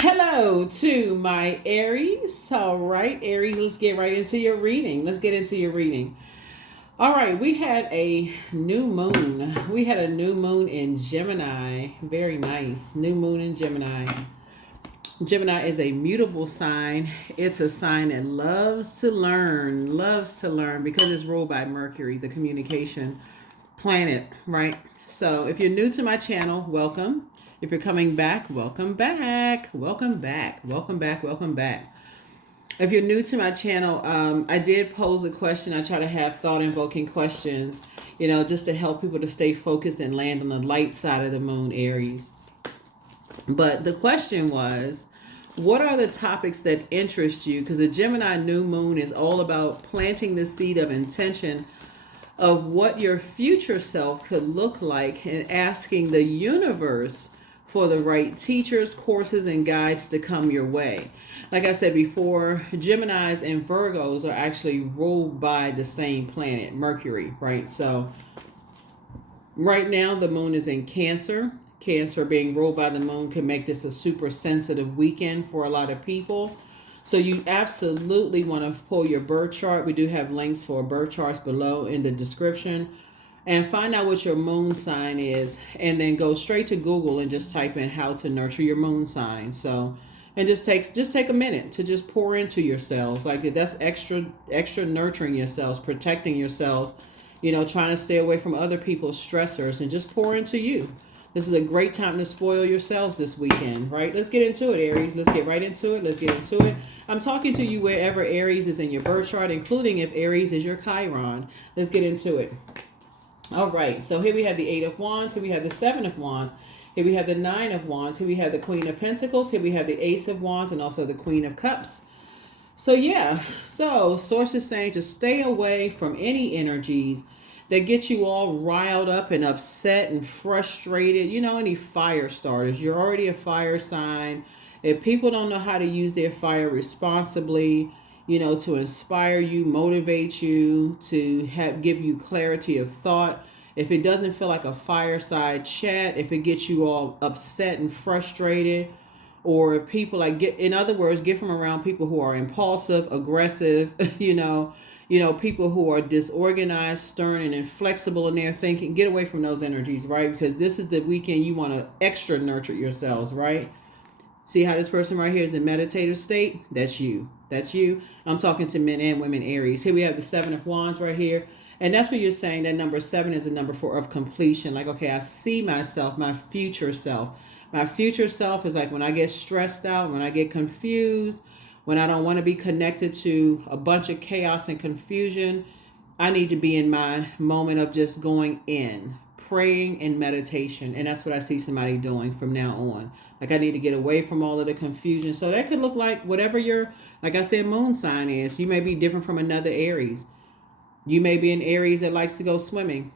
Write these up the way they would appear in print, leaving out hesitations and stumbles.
Hello to my Aries. All right, Aries, let's get right into your reading. Let's get into your reading. All right, we had a new moon. We had a new moon in Gemini. Very nice. New moon in Gemini. Gemini is a mutable sign. It's a sign that loves to learn because it's ruled by Mercury, the communication planet, right? So if you're new to my channel, welcome. If you're coming back, welcome back. Welcome back. Welcome back. Welcome back. If you're new to my channel, I did pose a question. I try to have thought-invoking questions, just to help people to stay focused and land on the light side of the moon, Aries. But the question was, what are the topics that interest you? Because a Gemini new moon is all about planting the seed of intention of what your future self could look like and asking the universe for the right teachers, courses, and guides to come your way. Like I said before, Geminis and Virgos are actually ruled by the same planet, Mercury, right? So right now the moon is in Cancer. Cancer being ruled by the moon can make this a super sensitive weekend for a lot of people. So you absolutely want to pull your birth chart. We do have links for birth charts below in the description. And find out what your moon sign is. And then go straight to Google and just type in how to nurture your moon sign. So, and just take a minute to just pour into yourselves. Like that's extra nurturing yourselves, protecting yourselves, trying to stay away from other people's stressors and just pour into you. This is a great time to spoil yourselves this weekend, right? Let's get into it, Aries. Let's get right into it. Let's get into it. I'm talking to you wherever Aries is in your birth chart, including if Aries is your Chiron. Let's get into it. All right. So here we have the Eight of Wands. Here we have the Seven of Wands. Here we have the Nine of Wands. Here we have the Queen of Pentacles. Here we have the Ace of Wands and also the Queen of Cups. So yeah. So source is saying to stay away from any energies that get you all riled up and upset and frustrated. Any fire starters. You're already a fire sign. If people don't know how to use their fire responsibly, to inspire you, motivate you, to give you clarity of thought. If it doesn't feel like a fireside chat, if it gets you all upset and frustrated, or if people in other words, get from around people who are impulsive, aggressive, people who are disorganized, stern, and inflexible in their thinking. Get away from those energies, right? Because this is the weekend you want to extra nurture yourselves, right? See how this person right here is in meditative state? That's you. That's you. I'm talking to men and women, Aries. Here we have the Seven of Wands right here. And that's what you're saying. That number 7 is a number of completion. Like, okay, I see myself, my future self. My future self is like when I get stressed out, when I get confused, when I don't want to be connected to a bunch of chaos and confusion. I need to be in my moment of just going in, praying and meditation. And that's what I see somebody doing from now on. Like I need to get away from all of the confusion. So that could look like whatever your, like I said, moon sign is. You may be different from another Aries. You may be an Aries that likes to go swimming.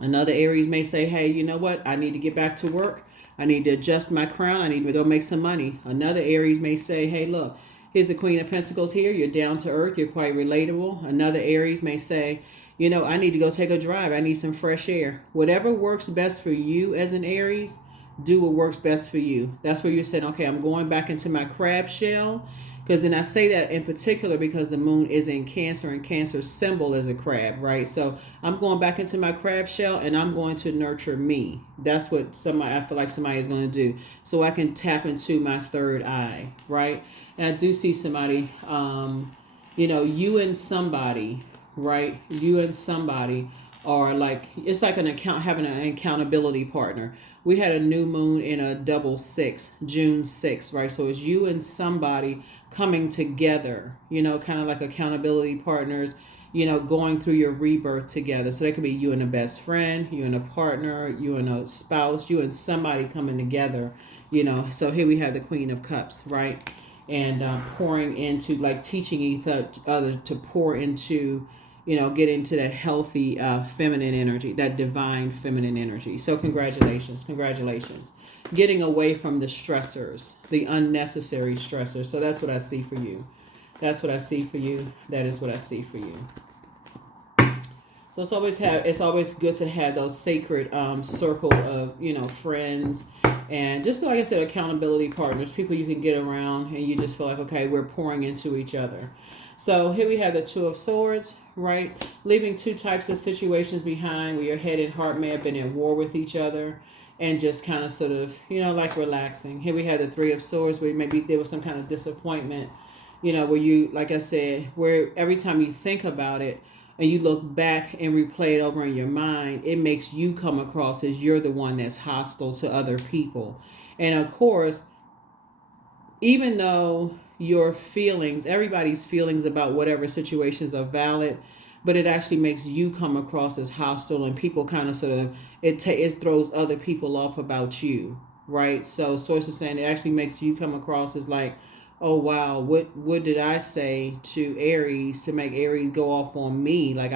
Another Aries may say, hey, you know what? I need to get back to work. I need to adjust my crown. I need to go make some money. Another Aries may say, hey, look, here's the Queen of Pentacles here. You're down to earth. You're quite relatable. Another Aries may say, I need to go take a drive. I need some fresh air. Whatever works best for you as an Aries, do what works best for you. That's where you're saying, okay, I'm going back into my crab shell. Because then I say that in particular because the moon is in Cancer and Cancer's symbol is a crab, right? So I'm going back into my crab shell and I'm going to nurture me. That's what I feel like somebody is going to do. So I can tap into my third eye, right? And I do see somebody, you and somebody, right? You and somebody are like, it's like having an accountability partner. We had a new moon in a double 6, June 6th, right? So it's you and somebody coming together, kind of like accountability partners, going through your rebirth together. So that could be you and a best friend, you and a partner, you and a spouse, you and somebody coming together, So here we have the Queen of Cups, right? And pouring into, like teaching each other to pour into, get into that healthy feminine energy, that divine feminine energy. So congratulations. Getting away from the stressors, the unnecessary stressors. So that's what I see for you. That is what I see for you. So it's always good to have those sacred circle of friends And just like I said, accountability partners, people you can get around and you just feel like, okay, we're pouring into each other. So here we have the Two of Swords, right? Leaving two types of situations behind where your head and heart may have been at war with each other, and just kind of sort of, like relaxing. Here we have the Three of Swords, where maybe there was some kind of disappointment, where you, like I said, where every time you think about it and you look back and replay it over in your mind, it makes you come across as you're the one that's hostile to other people. And of course, even though your feelings, everybody's feelings about whatever situations are valid, but it actually makes you come across as hostile, and people kind of sort of, it throws other people off about you, right? So source is saying it actually makes you come across as like, oh wow, what did I say to Aries to make Aries go off on me? Like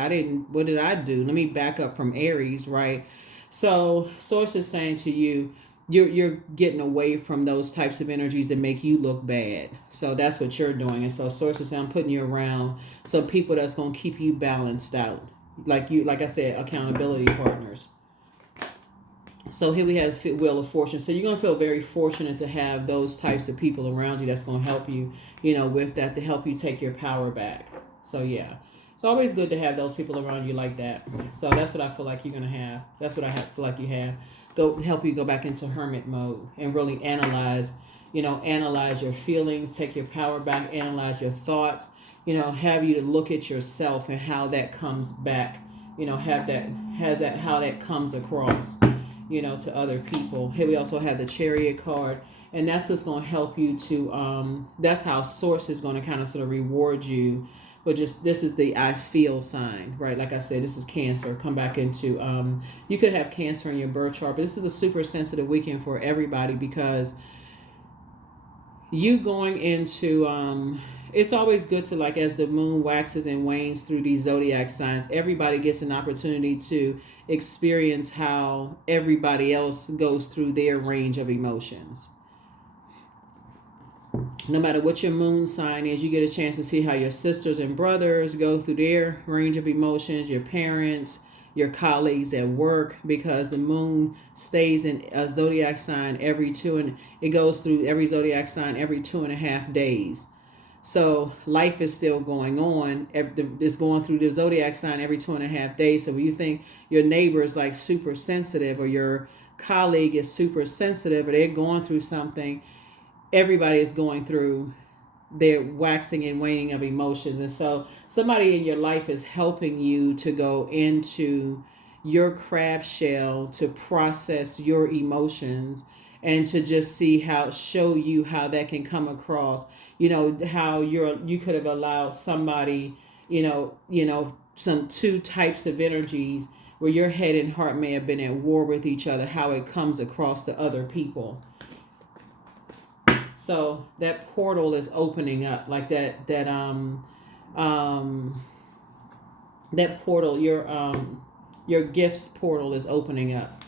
what did I do? Let me back up from Aries, right? So source is saying to you, you're getting away from those types of energies that make you look bad. So that's what you're doing. And so source is saying, I'm putting you around some people that's going to keep you balanced out. Like I said, accountability partners. So here we have Wheel of Fortune. So you're going to feel very fortunate to have those types of people around you that's going to help you, with that, to help you take your power back. So yeah, it's always good to have those people around you like that. So that's what I feel like you're going to have. That's what I feel like you have. They'll help you go back into hermit mode and really analyze your feelings, take your power back, analyze your thoughts, have you to look at yourself and how that comes back, how that comes across, to other people. Here we also have the Chariot card, and that's what's going to help you to, that's how Source is going to kind of sort of reward you. But just, this is the I feel sign, right? Like I said, this is Cancer. Come back into, you could have Cancer in your birth chart, but this is a super sensitive weekend for everybody, because you going into, it's always good to, like, as the moon waxes and wanes through these zodiac signs, everybody gets an opportunity to experience how everybody else goes through their range of emotions. No matter what your moon sign is, you get a chance to see how your sisters and brothers go through their range of emotions, your parents, your colleagues at work, because the moon stays in a zodiac sign it goes through every zodiac sign every 2.5 days. So life is still going on. It's going through the zodiac sign every 2.5 days. So when you think your neighbor is like super sensitive, or your colleague is super sensitive, or they're going through something, everybody is going through their waxing and waning of emotions. And so somebody in your life is helping you to go into your crab shell to process your emotions, and to just show you how that can come across. How you could have allowed somebody, some two types of energies where your head and heart may have been at war with each other, how it comes across to other people. So that portal is opening up, like that portal, your gifts portal is opening up.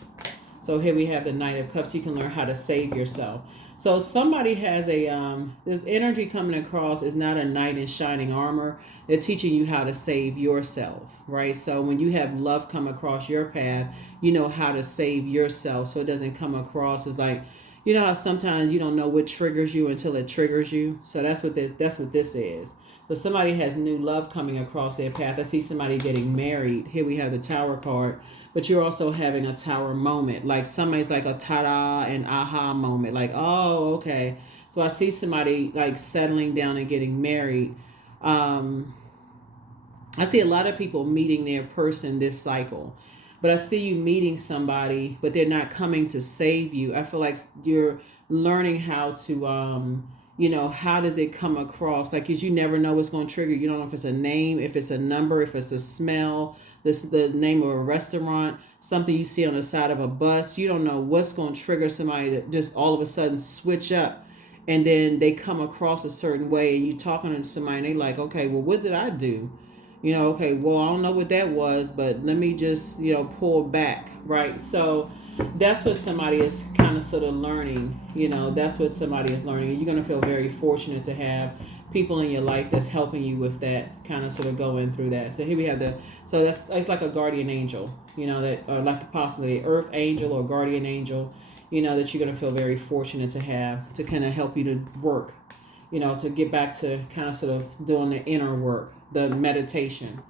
So here we have the Knight of Cups. You can learn how to save yourself. So somebody has this energy coming across is not a knight in shining armor. They're teaching you how to save yourself, right? So when you have love come across your path, you know how to save yourself, so it doesn't come across as like, how sometimes you don't know what triggers you until it triggers you. So that's what this is. So somebody has new love coming across their path. I see somebody getting married. Here we have the Tower card, but you're also having a Tower moment. Like somebody's like a ta-da and aha moment. Like, oh, okay. So I see somebody like settling down and getting married. I see a lot of people meeting their person this cycle. But I see you meeting somebody, but they're not coming to save you. I feel like you're learning how to, how does it come across? Like, because you never know what's going to trigger. You don't know if it's a name, if it's a number, if it's a smell, the name of a restaurant, something you see on the side of a bus. You don't know what's going to trigger somebody to just all of a sudden switch up. And then they come across a certain way, and you're talking to somebody and they're like, okay, well, what did I do? Okay, well, I don't know what that was, but let me just, pull back, right? So that's what somebody is kind of sort of learning, that's what somebody is learning. And you're going to feel very fortunate to have people in your life that's helping you with that, kind of sort of going through that. So here we have it's like a guardian angel, that, or like possibly an earth angel or guardian angel, that you're going to feel very fortunate to have to kind of help you to work, to get back to kind of sort of doing the inner work, the meditation.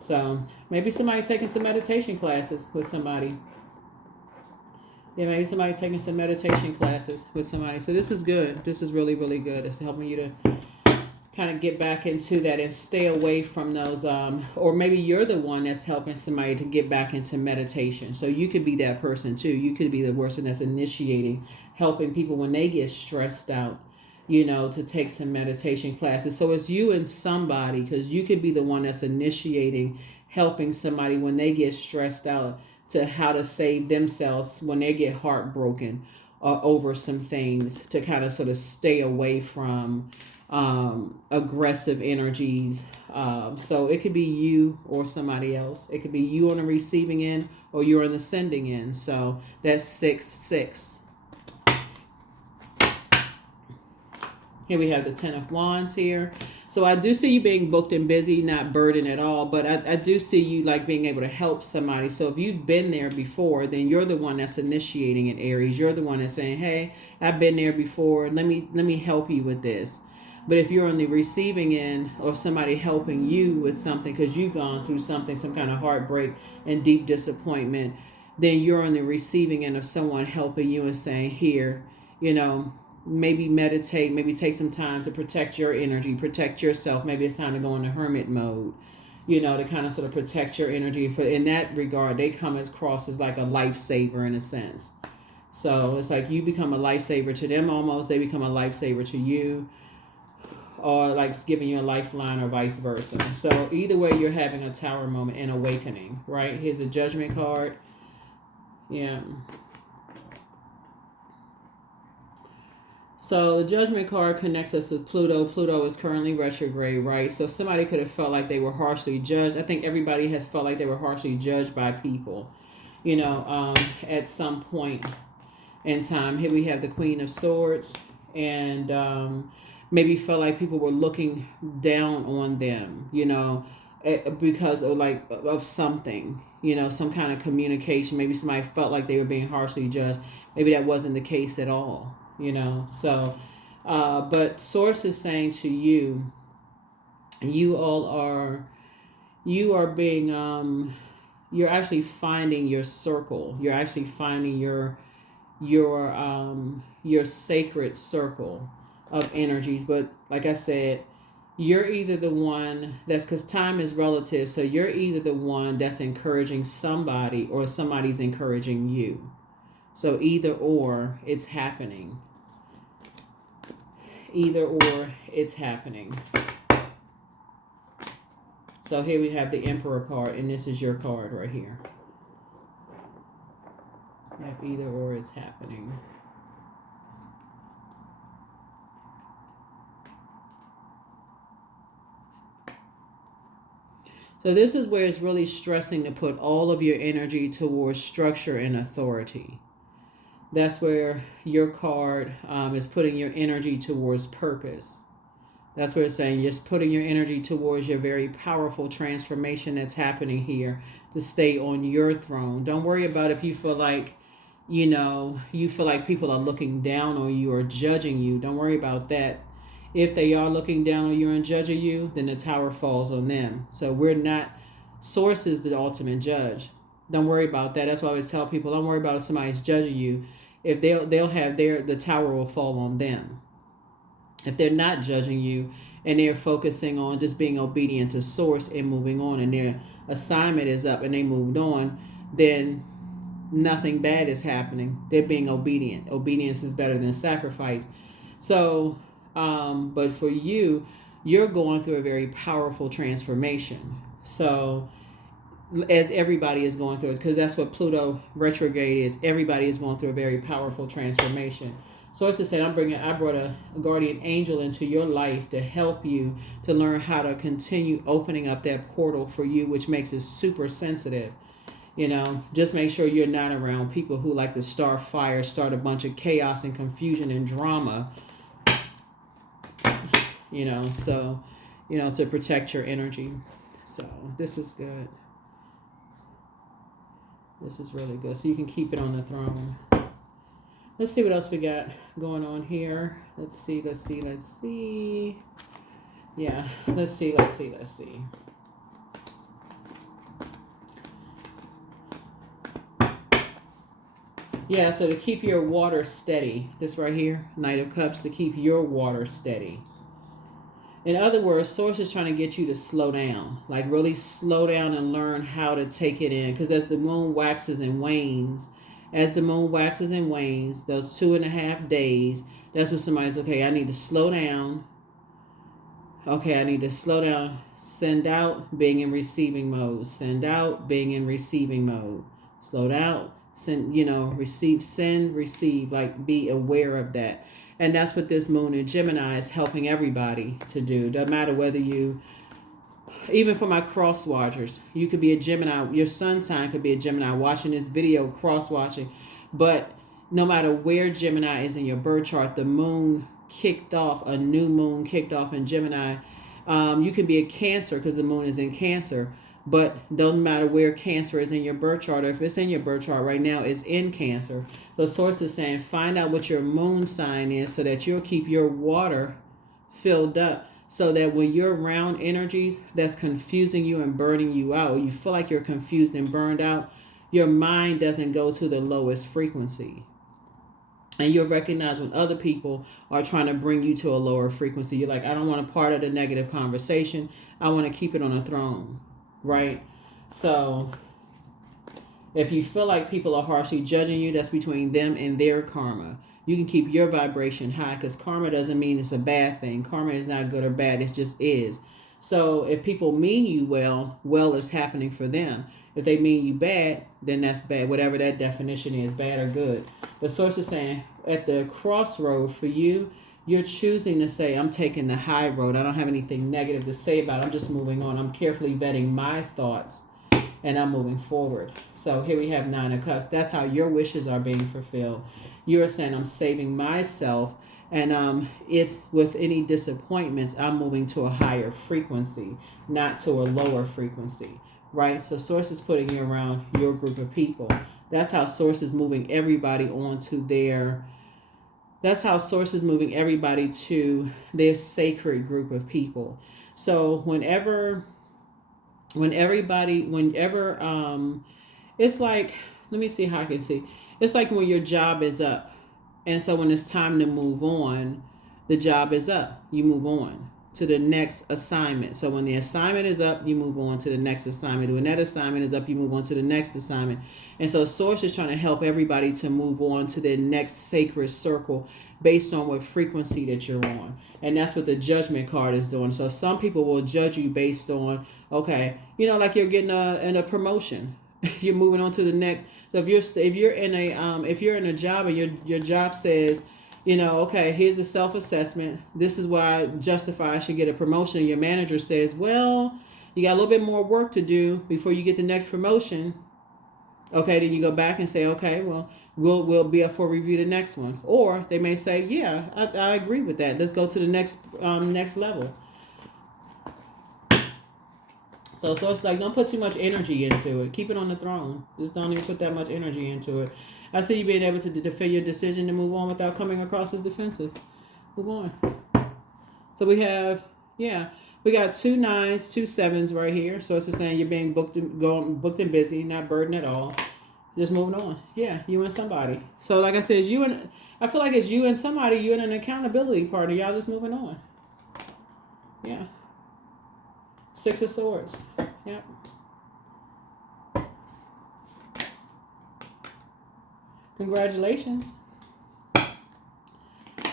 So maybe somebody's taking some meditation classes with somebody. Yeah, maybe somebody's taking some meditation classes with somebody. So this is good. This is really, really good. It's helping you to kind of get back into that and stay away from those, or maybe you're the one that's helping somebody to get back into meditation. So you could be that person too. You could be the person that's initiating, helping people when they get stressed out, to take some meditation classes. So it's you and somebody, because you could be the one that's initiating, helping somebody when they get stressed out to how to save themselves when they get heartbroken over some things, to kind of sort of stay away from aggressive energies. So it could be you or somebody else. It could be you on the receiving end or you're on the sending end. So that's 6-6. Here we have the 10 of Wands here. So I do see you being booked and busy, not burdened at all, but I do see you like being able to help somebody. So if you've been there before, then you're the one that's initiating it, Aries. You're the one that's saying, hey, I've been there before. Let me help you with this. But if you're on the receiving end of somebody helping you with something because you've gone through something, some kind of heartbreak and deep disappointment, then you're on the receiving end of someone helping you and saying, here, maybe meditate, maybe take some time to protect your energy, protect yourself. Maybe it's time to go into hermit mode, to kind of sort of protect your energy. For in that regard, they come across as like a lifesaver in a sense. So it's like you become a lifesaver to them almost. They become a lifesaver to you, or like giving you a lifeline or vice versa. So either way, you're having a tower moment and awakening, right? Here's a judgment card. Yeah. So the judgment card connects us with Pluto. Pluto is currently retrograde, right? So somebody could have felt like they were harshly judged. I think everybody has felt like they were harshly judged by people, at some point in time. Here we have the Queen of Swords, and maybe felt like people were looking down on them, because of something, some kind of communication. Maybe somebody felt like they were being harshly judged. Maybe that wasn't the case at all. So but source is saying to you, you are being you're actually finding your circle. You're actually finding your sacred circle of energies. But like I said, you're either the one that's, because time is relative, so you're either the one that's encouraging somebody or somebody's encouraging you. So either or, it's happening. Either or, it's happening. So here we have the Emperor card, and this is your card right here. Either or, it's happening. So this is where it's really stressing to put all of your energy towards structure and authority. That's where your card is putting your energy towards purpose. That's where it's saying just putting your energy towards your very powerful transformation that's happening here to stay on your throne. Don't worry about if you feel like, people are looking down on you or judging you. Don't worry about that. If they are looking down on you and judging you, then the tower falls on them. So we're not, source is the ultimate judge. Don't worry about that. That's why I always tell people, don't worry about if somebody's judging you. If they'll have the tower will fall on them. If they're not judging you and they're focusing on just being obedient to source and moving on, and their assignment is up and they moved on, then nothing bad is happening. They're being obedient. Obedience is better than sacrifice. So, but for you, you're going through a very powerful transformation. So as everybody is going through it, because that's what Pluto retrograde is. Everybody is going through a very powerful transformation. So it's to say, I brought a guardian angel into your life to help you to learn how to continue opening up that portal for you, which makes it super sensitive. Just make sure you're not around people who like to start fire, start a bunch of chaos and confusion and drama. To protect your energy. So this is good. This is really good. So you can keep it on the throne. Let's see what else we got going on here. Let's see. Yeah, let's see. Yeah, so to keep your water steady, this right here, Knight of Cups, to keep your water steady. In other words, Source is trying to get you to slow down, like really slow down and learn how to take it in. Because as the moon waxes and wanes, those 2.5 days, that's when somebody's, okay, I need to slow down. Okay, I need to slow down. Send out, being in receiving mode. Send out, being in receiving mode. Slow down. Send, receive, send, receive. Like, be aware of that. And that's what this moon in Gemini is helping everybody to do. Doesn't matter whether you, even for my cross watchers, you could be a Gemini. Your sun sign could be a Gemini watching this video, cross watching. But no matter where Gemini is in your birth chart, the moon kicked off, a new moon kicked off in Gemini. You can be a Cancer because the moon is in Cancer. But doesn't matter where Cancer is in your birth chart, or if it's in your birth chart right now, it's in Cancer. So Source is saying, find out what your moon sign is so that you'll keep your water filled up. So that when you're around energies that's confusing you and burning you out, you feel like you're confused and burned out, your mind doesn't go to the lowest frequency. And you'll recognize when other people are trying to bring you to a lower frequency. You're like, I don't want a part of the negative conversation. I want to keep it on a throne. Right? So if you feel like people are harshly judging you, that's between them and their karma. You can keep your vibration high, because karma doesn't mean it's a bad thing. Karma is not good or bad. It just is. So if people mean you well is happening for them. If they mean you bad, then that's bad. Whatever that definition is, bad or good. The Source is saying at the crossroad for you, you're choosing to say, I'm taking the high road. I don't have anything negative to say about it. I'm just moving on. I'm carefully vetting my thoughts and I'm moving forward. So here we have 9 of Cups. That's how your wishes are being fulfilled. You're saying, I'm saving myself. And if with any disappointments, I'm moving to a higher frequency, not to a lower frequency, right? So Source is putting you around your group of people. That's how Source is moving everybody onto their... That's how Source is moving everybody to their sacred group of people. So whenever it's like, let me see how I can see. It's like when your job is up. And so when it's time to move on, the job is up. You move on to the next assignment. So when the assignment is up, you move on to the next assignment. When that assignment is up, you move on to the next assignment. And so Source is trying to help everybody to move on to their next sacred circle based on what frequency that you're on. And that's what the Judgment card is doing. So some people will judge you based on, okay, like you're getting a promotion. You're moving on to the next. So if you're in a job and your job says, okay, here's the self-assessment. This is why I justify I should get a promotion. And your manager says, well, you got a little bit more work to do before you get the next promotion. Okay, then you go back and say, okay, well, we'll be up for review the next one. Or they may say, yeah, I agree with that. Let's go to the next level. So it's like, don't put too much energy into it. Keep it on the throne. Just don't even put that much energy into it. I see you being able to defend your decision to move on without coming across as defensive. Move on. So we have, we got 2 9s, 2 7s right here. So it's just saying you're being booked and busy, not burdened at all. Just moving on. Yeah, you and somebody. So like I said, I feel like it's you and somebody, you and an accountability partner. Y'all just moving on. Yeah. 6 of Swords. Yeah. Congratulations.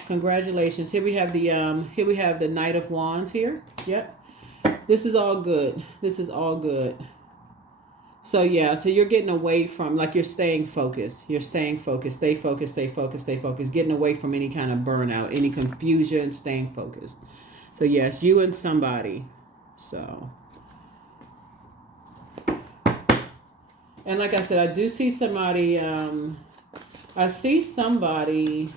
Congratulations. Here we have the Knight of Wands here. Yep. This is all good. This is all good. So so you're getting away from, like, you're staying focused. You're staying focused. Stay focused, stay focused, stay focused. Getting away from any kind of burnout, any confusion, staying focused. So yes, you and somebody. So, and like I said, I do see somebody, I see somebody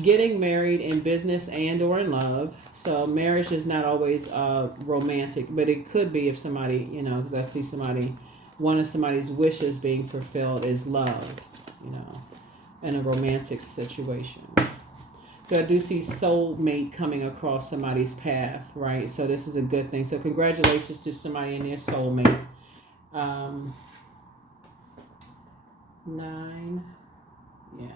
getting married in business and or in love. So marriage is not always romantic, but it could be if somebody, because I see one of somebody's wishes being fulfilled is love, in a romantic situation. So I do see soulmate coming across somebody's path, right? So this is a good thing. So congratulations to somebody in their soulmate. 9. Yeah.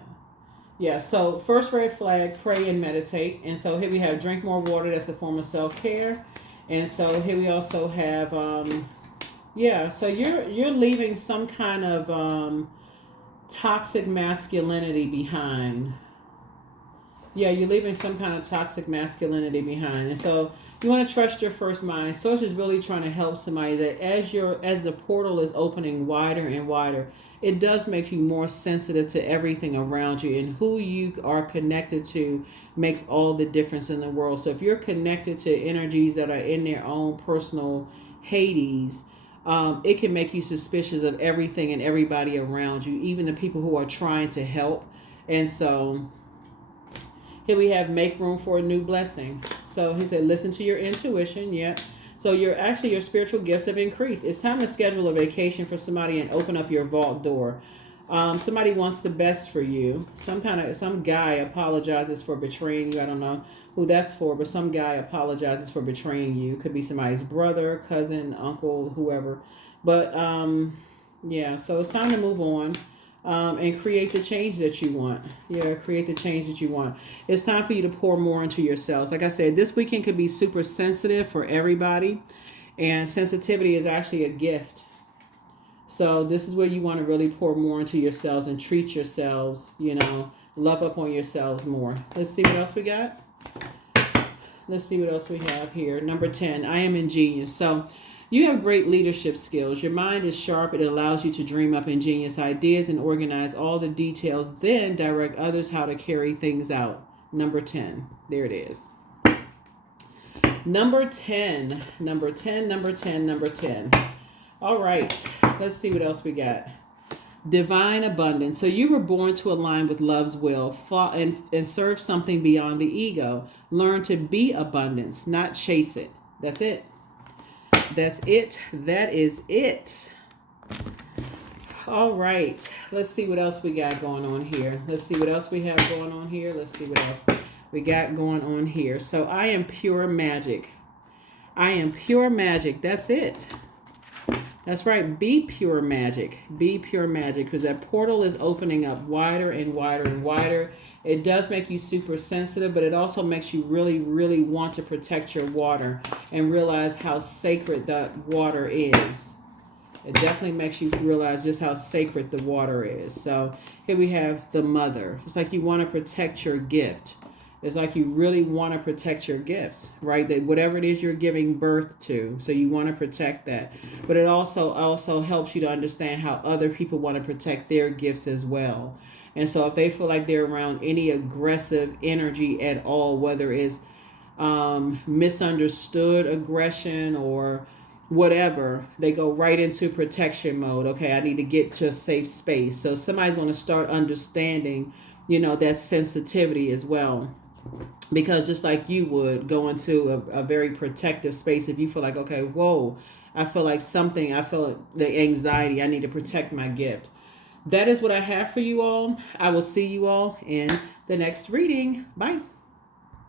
Yeah, so first red flag, pray and meditate. And so here we have drink more water. That's a form of self-care. And so here we also have, so you're leaving some kind of toxic masculinity behind. Yeah, you're leaving some kind of toxic masculinity behind. And so you want to trust your first mind. Source is really trying to help somebody that as the portal is opening wider and wider, it does make you more sensitive to everything around you, and who you are connected to makes all the difference in the world. So if you're connected to energies that are in their own personal Hades, it can make you suspicious of everything and everybody around you, even the people who are trying to help. And so here we have make room for a new blessing. So he said, listen to your intuition. Yeah. So your spiritual gifts have increased. It's time to schedule a vacation for somebody and open up your vault door. Somebody wants the best for you. Some guy apologizes for betraying you. I don't know who that's for, but some guy apologizes for betraying you. Could be somebody's brother, cousin, uncle, whoever. But so it's time to move on. And create the change that you want. Yeah, create the change that you want. It's time for you to pour more into yourselves. Like I said, this weekend could be super sensitive for everybody. And sensitivity is actually a gift. So this is where you want to really pour more into yourselves and treat yourselves, love up on yourselves more. Let's see what else we got. Let's see what else we have here. Number 10, I am ingenious. So you have great leadership skills. Your mind is sharp. It allows you to dream up ingenious ideas and organize all the details, then direct others how to carry things out. Number 10. There it is. Number 10. Number 10, number 10, number 10. All right. Let's see what else we got. Divine abundance. So you were born to align with love's will and serve something beyond the ego. Learn to be abundance, not chase it. That's it. That's it. That is it. All right. Let's see what else we got going on here. Let's see what else we have going on here. Let's see what else we got going on here. So I am pure magic. I am pure magic. That's it. That's right. Be pure magic. Be pure magic, because that portal is opening up wider and wider and wider. It does make you super sensitive, but it also makes you really, really want to protect your water and realize how sacred that water is. It definitely makes you realize just how sacred the water is. So here we have the mother. It's like you want to protect your gift. It's like you really want to protect your gifts, right? That whatever it is you're giving birth to, so you want to protect that. But it also helps you to understand how other people want to protect their gifts as well. And so if they feel like they're around any aggressive energy at all, whether it's misunderstood aggression or whatever, they go right into protection mode. Okay, I need to get to a safe space. So somebody's going to start understanding, that sensitivity as well. Because just like you would go into a very protective space, if you feel like, okay, whoa, I feel the anxiety, I need to protect my gift. That is what I have for you all. I will see you all in the next reading. Bye.